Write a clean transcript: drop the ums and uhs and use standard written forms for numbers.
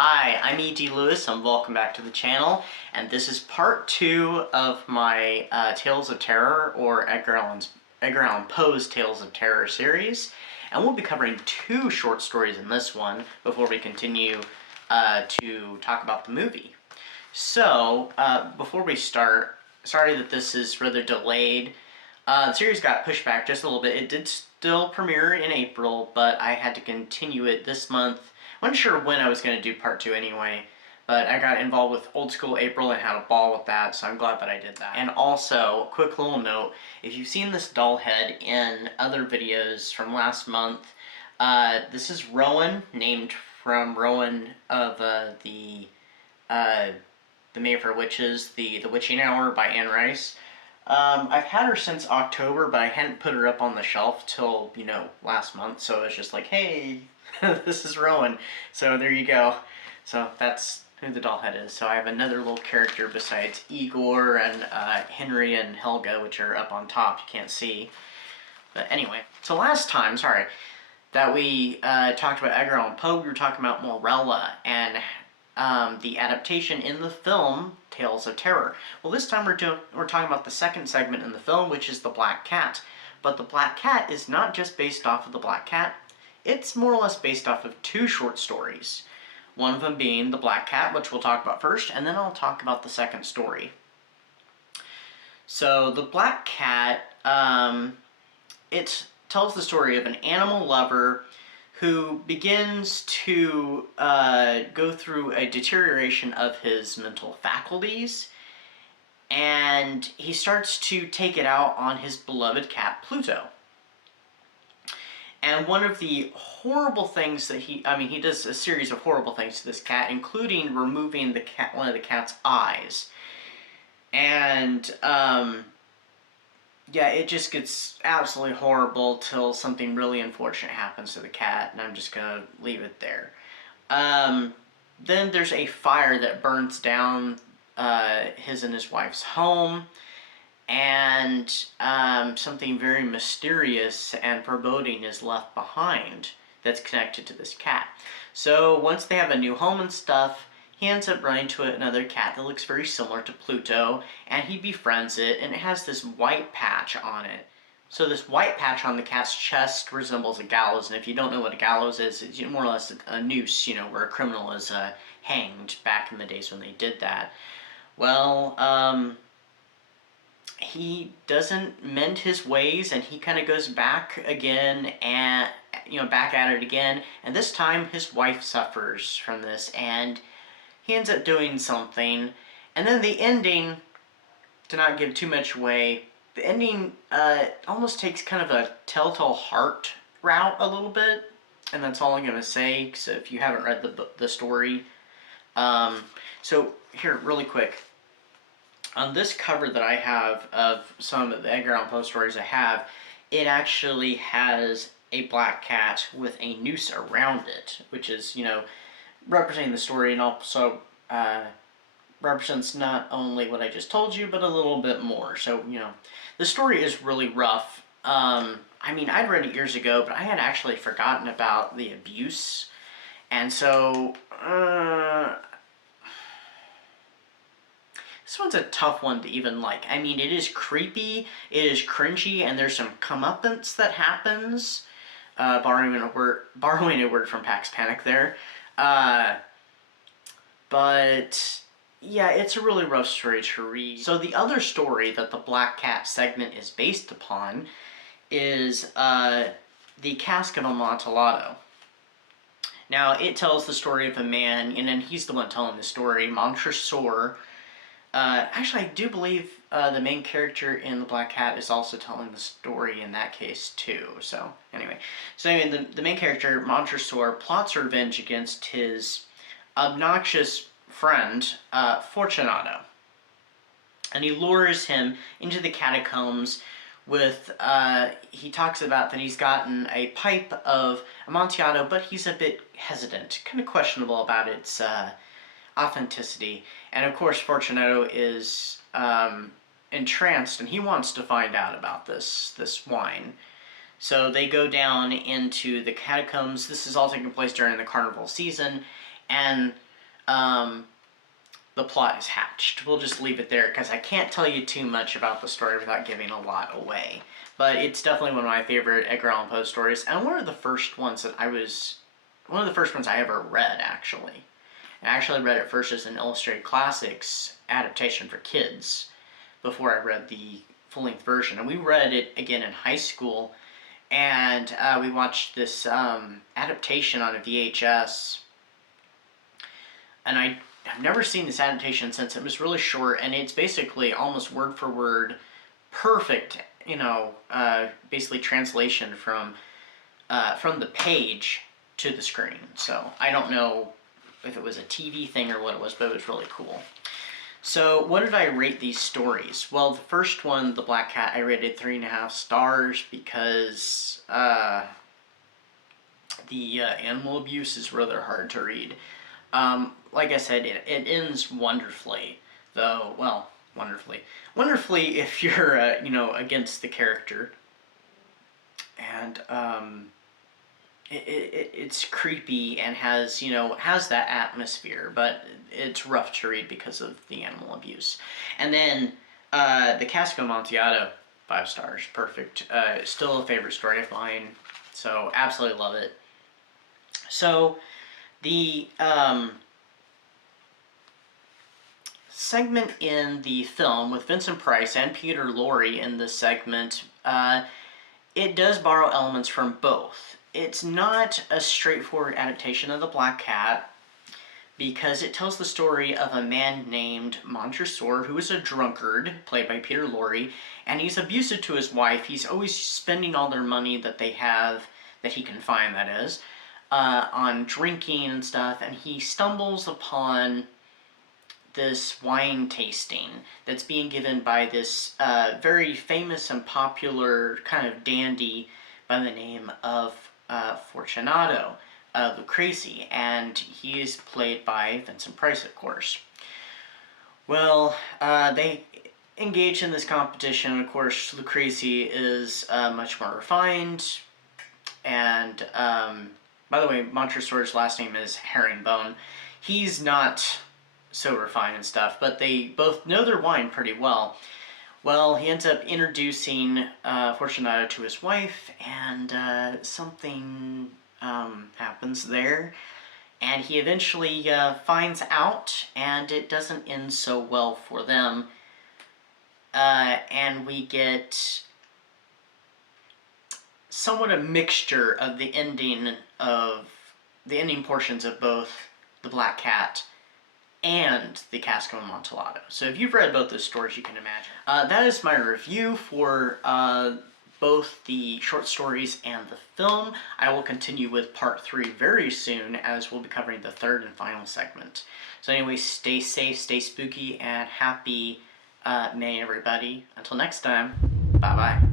Hi, I'm E.D. Lewis, and welcome back to the channel, and this is part 2 of my Tales of Terror, or Edgar Allan Poe's Tales of Terror series, and we'll be covering 2 short stories in this one before we continue to talk about the movie. So, before we start, sorry that this is rather delayed. The series got pushed back just a little bit. It did still premiere in April, but I had to continue it this month. I wasn't sure when I was going to do part 2 anyway, but I got involved with Old School April and had a ball with that, so I'm glad that I did that. And also, quick little note, if you've seen this doll head in other videos from last month, this is Rowan, named from Rowan of the Mayfair Witches, the Witching Hour by Anne Rice. I've had her since October, but I hadn't put her up on the shelf till, last month, so it's just like, hey, this is Rowan. So there you go. So that's who the doll head is. So I have another little character besides Igor and Henry and Helga, which are up on top. You can't see. But anyway, so last time, that we talked about Edgar Allan Poe, we were talking about Morella and the adaptation in the film Tales of Terror. Well, this time we're talking about the second segment in the film, which is the Black Cat. But the Black Cat is not just based off of the Black Cat. It's more or less based off of 2 short stories. One of them being The Black Cat, which we'll talk about first, and then I'll talk about the second story. So, The Black Cat, it tells the story of an animal lover who begins to go through a deterioration of his mental faculties, and he starts to take it out on his beloved cat, Pluto. And one of the horrible things that he does a series of horrible things to this cat, including removing one of the cat's eyes. And, yeah, it just gets absolutely horrible till something really unfortunate happens to the cat, and I'm just gonna leave it there. Then there's a fire that burns down his and his wife's home, and something very mysterious and foreboding is left behind that's connected to this cat. So once they have a new home and stuff, he ends up running to another cat that looks very similar to Pluto, and he befriends it, and it has this white patch on it. So this white patch on the cat's chest resembles a gallows, and if you don't know what a gallows is, it's more or less a noose, where a criminal is hanged back in the days when they did that. Well, he doesn't mend his ways, and he kind of goes back again, and back at it again, and this time his wife suffers from this, and he ends up doing something. And then the ending, to not give too much away, the ending almost takes kind of a Telltale Heart route a little bit, and that's all I'm going to say, so if you haven't read the story. So here, really quick. On this cover that I have of some of the Edgar Allan Poe stories I have, it actually has a black cat with a noose around it, which is, representing the story, and also represents not only what I just told you, but a little bit more. So, the story is really rough. I'd read it years ago, but I had actually forgotten about the abuse, and so, this one's a tough one to even like. It is creepy, it is cringy, and there's some comeuppance that happens. Borrowing a word from Pax Panic there. But yeah, it's a really rough story to read. So the other story that the Black Cat segment is based upon is the Cask of Amontillado. Now, it tells the story of a man, and then he's the one telling the story, Montresor. Actually, I do believe the main character in The Black Cat is also telling the story in that case, too. So, anyway. The main character, Montresor, plots revenge against his obnoxious friend, Fortunato. And he lures him into the catacombs with, he talks about that he's gotten a pipe of Amontillado, but he's a bit hesitant, kind of questionable about its authenticity. And of course, Fortunato is entranced, and he wants to find out about this wine. So they go down into the catacombs. This is all taking place during the carnival season, and the plot is hatched. We'll just leave it there because I can't tell you too much about the story without giving a lot away. But it's definitely one of my favorite Edgar Allan Poe stories, and one of the first ones I ever read, actually. I actually read it first as an illustrated classics adaptation for kids before I read the full-length version. And we read it again in high school, and we watched this adaptation on a VHS. And I've never seen this adaptation since. It was really short, and it's basically almost word for word perfect, basically translation from the page to the screen. So I don't know if it was a TV thing or what it was, but it was really cool. So what did I rate these stories? Well, the first one, The Black Cat, I rated 3.5 stars because the animal abuse is rather hard to read. Like I said, it ends wonderfully, though, well, wonderfully. Wonderfully if you're, against the character. And, it's creepy and has that atmosphere, but it's rough to read because of the animal abuse. And then, The Cask of Amontillado, 5 stars, perfect. Still a favorite story of mine, so absolutely love it. So, the, segment in the film with Vincent Price and Peter Lorre in this segment, it does borrow elements from both. It's not a straightforward adaptation of The Black Cat because it tells the story of a man named Montresor who is a drunkard, played by Peter Lorre, and he's abusive to his wife. He's always spending all their money that they have, that he can find, that is, on drinking and stuff, and he stumbles upon this wine tasting that's being given by this very famous and popular kind of dandy by the name of Fortunato Lucrezi, and he is played by Vincent Price, of course. Well, they engage in this competition. Of course, Lucrezi is much more refined, and by the way, Montresor's last name is Herringbone. He's not so refined and stuff, but they both know their wine pretty well. Well, he ends up introducing Fortunato to his wife, and something happens there, and he eventually finds out, and it doesn't end so well for them, and we get somewhat a mixture of the ending portions of both The Black Cat and The Cask of Amontillado. So if you've read both those stories, you can imagine. That is my review for both the short stories and the film. I will continue with part 3 very soon, as we'll be covering the third and final segment. So anyway, stay safe, stay spooky, and happy May, everybody. Until next time, bye-bye.